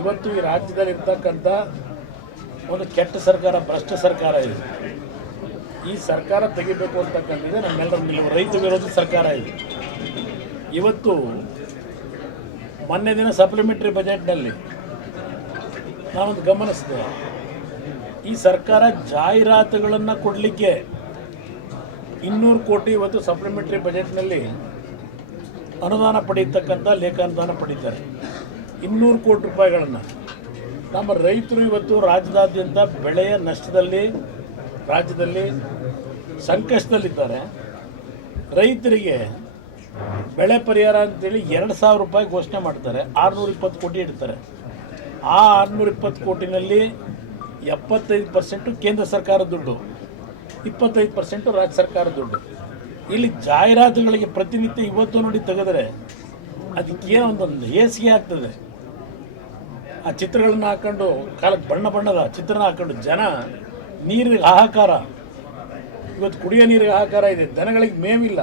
ಇವತ್ತು ಈ ರಾಜ್ಯದಲ್ಲಿ ಇರ್ತಕ್ಕಂಥ ಒಂದು ಕೆಟ್ಟ ಸರ್ಕಾರ, ಭ್ರಷ್ಟ ಸರ್ಕಾರ ಇದೆ. ಈ ಸರ್ಕಾರ ತೆಗಿಬೇಕು ಅಂತಕ್ಕಂಥದ್ದೇ ನಮ್ಮೆಲ್ಲರ ನಿಲುವು ರೈತ ವಿರೋಧಿ ಸರ್ಕಾರ ಇದೆ. ಇವತ್ತು ಮೊನ್ನೆ ದಿನ ಸಪ್ಲಿಮೆಂಟ್ರಿ ಬಜೆಟ್ನಲ್ಲಿ ನಾವೊಂದು ಗಮನಿಸಿದೆ ಈ ಸರ್ಕಾರ ಜಾಹೀರಾತುಗಳನ್ನು ಕೊಡಲಿಕ್ಕೆ ಇನ್ನೂರು ಕೋಟಿ ಇವತ್ತು ಸಪ್ಲಿಮೆಂಟ್ರಿ ಬಜೆಟ್ನಲ್ಲಿ ಅನುದಾನ ಪಡೆಯತಕ್ಕಂಥ ಲೇಖಾನುದಾನ ಪಡೀತಾರೆ ಇನ್ನೂರು ಕೋಟಿ ರೂಪಾಯಿಗಳನ್ನು. ನಮ್ಮ ರೈತರು ಇವತ್ತು ರಾಜ್ಯದಾದ್ಯಂತ ಬೆಳೆಯ ನಷ್ಟದಲ್ಲಿ, ರಾಜ್ಯದಲ್ಲಿ ಸಂಕಷ್ಟದಲ್ಲಿದ್ದಾರೆ. ರೈತರಿಗೆ ಬೆಳೆ ಪರಿಹಾರ ಅಂತೇಳಿ ಎರಡು ಸಾವಿರ ರೂಪಾಯಿ ಘೋಷಣೆ ಮಾಡ್ತಾರೆ. ಆರುನೂರ ಇಪ್ಪತ್ತು ಕೋಟಿ ಇಡ್ತಾರೆ. ಆ ಆರುನೂರ ಇಪ್ಪತ್ತು ಕೋಟಿನಲ್ಲಿ ಎಪ್ಪತ್ತೈದು ಪರ್ಸೆಂಟು ಕೇಂದ್ರ ಸರ್ಕಾರದ ದುಡ್ಡು, ಇಪ್ಪತ್ತೈದು ಪರ್ಸೆಂಟು ರಾಜ್ಯ ಸರ್ಕಾರದ ದುಡ್ಡು. ಇಲ್ಲಿ ಜಾಹೀರಾತುಗಳಿಗೆ ಪ್ರತಿನಿತ್ಯ ಇವತ್ತು ನೋಡಿ ತೆಗೆದರೆ ಅದಕ್ಕೆ ಒಂದೊಂದು ಹೇಸಿಗೆ ಆಗ್ತದೆ. ಆ ಚಿತ್ರಗಳನ್ನ ಹಾಕೊಂಡು, ಕಾಲಕ್ಕೆ ಬಣ್ಣ ಬಣ್ಣದ ಚಿತ್ರನ ಹಾಕೊಂಡು ಜನ ನೀರಿಗೆ ಹಾಹಾಕಾರ. ಇವತ್ತು ಕುಡಿಯೋ ನೀರಿಗೆ ಹಾಹಾಕಾರ ಇದೆ. ದನಗಳಿಗೆ ಮೇವಿಲ್ಲ.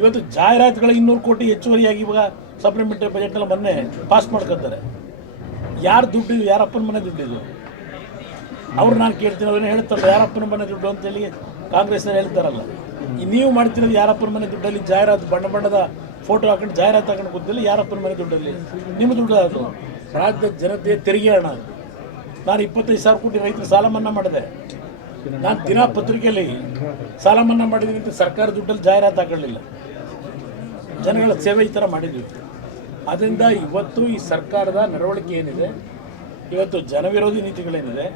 ಇವತ್ತು ಜಾಹೀರಾತುಗಳಿಗೆ ಇನ್ನೂರು ಕೋಟಿ ಹೆಚ್ಚುವರಿಯಾಗಿ ಇವಾಗ ಸಪ್ಲಿಮೆಂಟರಿ ಬಜೆಟ್ನಲ್ಲಿ ಮೊನ್ನೆ ಪಾಸ್ ಮಾಡ್ಕೊತಾರೆ. ಯಾರು ದುಡ್ಡು ಇದು? ಯಾರಪ್ಪನ ಮನೆ ದುಡ್ಡಿದು ಅವ್ರು ನಾನು ಕೇಳ್ತೀನಿ ಅವ್ರನ್ನ ಹೇಳ್ತಾರೆ ಯಾರಪ್ಪನ ಮನೆ ದುಡ್ಡು ಅಂತೇಳಿ ಕಾಂಗ್ರೆಸ್ನವ್ರು ಹೇಳ್ತಾರಲ್ಲ. ನೀವು ಮಾಡ್ತಿರೋದು ಯಾರಪ್ಪನ ಮನೆ ದುಡ್ಡಲ್ಲಿ? ಜಾಹೀರಾತು, ಬಣ್ಣ ಬಣ್ಣದ ಫೋಟೋ ಹಾಕೊಂಡು ಜಾಹೀರಾತು ಹಾಕೊಂಡು ಕೂತಿಲ್ಲ ಯಾರಪ್ಪನ ಮನೆ ದುಡ್ಡಲ್ಲಿ? ನಿಮ್ಮ ದುಡ್ಡು ಅದು ರಾಜ್ಯದ ಜನತೆಯ ತೆರಿಗೆ ಹಣ. ನಾನು ಇಪ್ಪತ್ತೈದು ಸಾವಿರ ಕೋಟಿ ರೈತರ ಸಾಲ ಮನ್ನಾ ಮಾಡಿದೆ. ನಾನು ದಿನ ಪತ್ರಿಕೆಯಲ್ಲಿ ಸಾಲ ಮನ್ನಾ ಮಾಡಿದ್ದೀನಿ ಅಂತ ಸರ್ಕಾರ ದುಡ್ಡಲ್ಲಿ ಜಾಹೀರಾತು ಹಾಕೊಳ್ಳಿಲ್ಲ ಜನಗಳ ಸೇವೆ ಈ ಥರ ಮಾಡಿದ್ವಿ. ಅದರಿಂದ ಇವತ್ತು ಈ ಸರ್ಕಾರದ ನಡವಳಿಕೆ ಏನಿದೆ? ಇವತ್ತು ಜನವಿರೋಧಿ ನೀತಿಗಳೇನಿದೆ?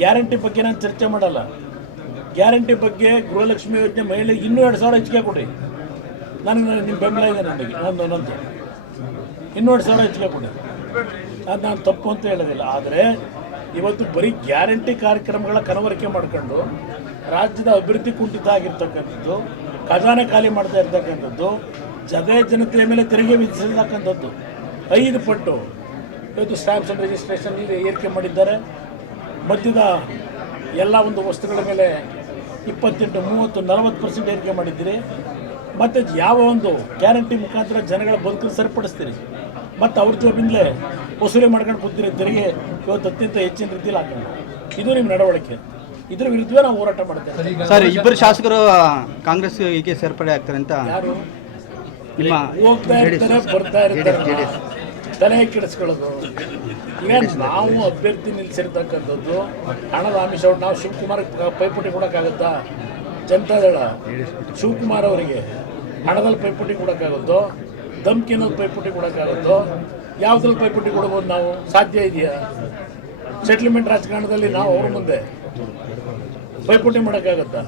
ಗ್ಯಾರಂಟಿ ಬಗ್ಗೆ ನಾನು ಚರ್ಚೆ ಮಾಡಲ್ಲ. ಗ್ಯಾರಂಟಿ ಬಗ್ಗೆ ಗೃಹಲಕ್ಷ್ಮಿ ಯೋಜನೆ ಮಹಿಳೆ ಇನ್ನೂ ಎರಡು ಸಾವಿರ ಹೆಚ್ಚಿಗೆ ಕೊಡಿ. ನನಗೆ ನಿಮ್ಮ ಬೆಂಬಲ ಇದೆ ನನಗೆ. ನಾನು ನಂದು ಇನ್ನೂ ಎರಡು ಸಾವಿರ ಹೆಚ್ಚಿಗೆ ಕೊಡಿ ಅದು ನಾನು ತಪ್ಪು ಅಂತ ಹೇಳೋದಿಲ್ಲ. ಆದರೆ ಇವತ್ತು ಬರೀ ಗ್ಯಾರಂಟಿ ಕಾರ್ಯಕ್ರಮಗಳ ಕನವರಿಕೆ ಮಾಡ್ಕೊಂಡು ರಾಜ್ಯದ ಅಭಿವೃದ್ಧಿ ಕುಂಠಿತ ಆಗಿರ್ತಕ್ಕಂಥದ್ದು, ಖಜಾನೆ ಖಾಲಿ ಮಾಡ್ತಾ ಇರ್ತಕ್ಕಂಥದ್ದು, ಜದೇ ಜನತೆಯ ಮೇಲೆ ತೆರಿಗೆ ವಿಧಿಸಿರ್ತಕ್ಕಂಥದ್ದು ಐದು ಪಟ್ಟು ಇವತ್ತು ಸ್ಟ್ಯಾಂಪ್ಸ್ ಅಂಡ್ ರಿಜಿಸ್ಟ್ರೇಷನ್ ಏರಿಕೆ ಮಾಡಿದ್ದಾರೆ. ಮದ್ಯದ ಎಲ್ಲ ಒಂದು ವಸ್ತುಗಳ ಮೇಲೆ ಇಪ್ಪತ್ತೆಂಟು, ಮೂವತ್ತು, ನಲವತ್ತು ಪರ್ಸೆಂಟ್ ಏರಿಕೆ ಮಾಡಿದ್ದೀರಿ. ಮತ್ತು ಯಾವ ಒಂದು ಗ್ಯಾರಂಟಿ ಮುಖಾಂತರ ಜನಗಳ ಬದುಕನ್ನು ಸರಿಪಡಿಸ್ತೀರಿ? ಮತ್ತು ಅವ್ರ ಜೋಬಿಂದಲೇ ವಸೂಲಿ ಮಾಡ್ಕೊಂಡು ಕೂತಿರೋ ತೆರಿಗೆ ಇವತ್ತು ಅತ್ಯಂತ ಹೆಚ್ಚಿನ ರೀತಿಯಲ್ಲಿ ಆಗ್ತದೆ. ಇದು ನಿಮ್ಮ ನಡವಳಿಕೆ. ಇದ್ರ ವಿರುದ್ಧವೇ ನಾವು ಹೋರಾಟ ಮಾಡ್ತೇವೆ ಸರ್ ಇಬ್ಬರು ಶಾಸಕರು ಕಾಂಗ್ರೆಸ್ ಹೀಗೆ ಸೇರ್ಪಡೆ ಆಗ್ತಾರೆ ಅಂತ ಯಾರು? ನಿಮ್ಮ ಹೋಗ್ತಾ ಇರ್ತಾರೆ ಬರ್ತಾ ಇರ್ತಾರೆ. ತಲೆ ಕೆಡಿಸ್ಕೊಳ್ಳೋದು. ಈಗ ನಾವು ಅಭ್ಯರ್ಥಿ ನಿಲ್ಲಿಸಿರ್ತಕ್ಕಂಥದ್ದು ಹಣದ ಆಮಿಷ ನಾವು ಶಿವಕುಮಾರ್ ಪೈಪೋಟಿ ಕೊಡೋಕ್ಕಾಗುತ್ತಾ? ಜನತಾದಳ ಶಿವಕುಮಾರ್ ಅವರಿಗೆ ಹಣದಲ್ಲಿ ಪೈಪೋಟಿ ಕೊಡೋಕ್ಕಾಗುತ್ತೋ ಧಮ್ಕಿನಲ್ಲಿ ಪೈಪೋಟಿ ಕೊಡೋಕ್ಕಾಗುತ್ತೋ, ಯಾವುದ್ರಲ್ಲಿ ಪೈಪೋಟಿ ಕೊಡ್ಬೋದು ನಾವು? ಸಾಧ್ಯ ಇದೆಯಾ? ಸೆಟ್ಲ್ಮೆಂಟ್ ರಾಜಕಾರಣದಲ್ಲಿ ನಾವು ಅವ್ರ ಮುಂದೆ ಪೈಪೋಟಿ ಮಾಡೋಕ್ಕಾಗತ್ತಾ?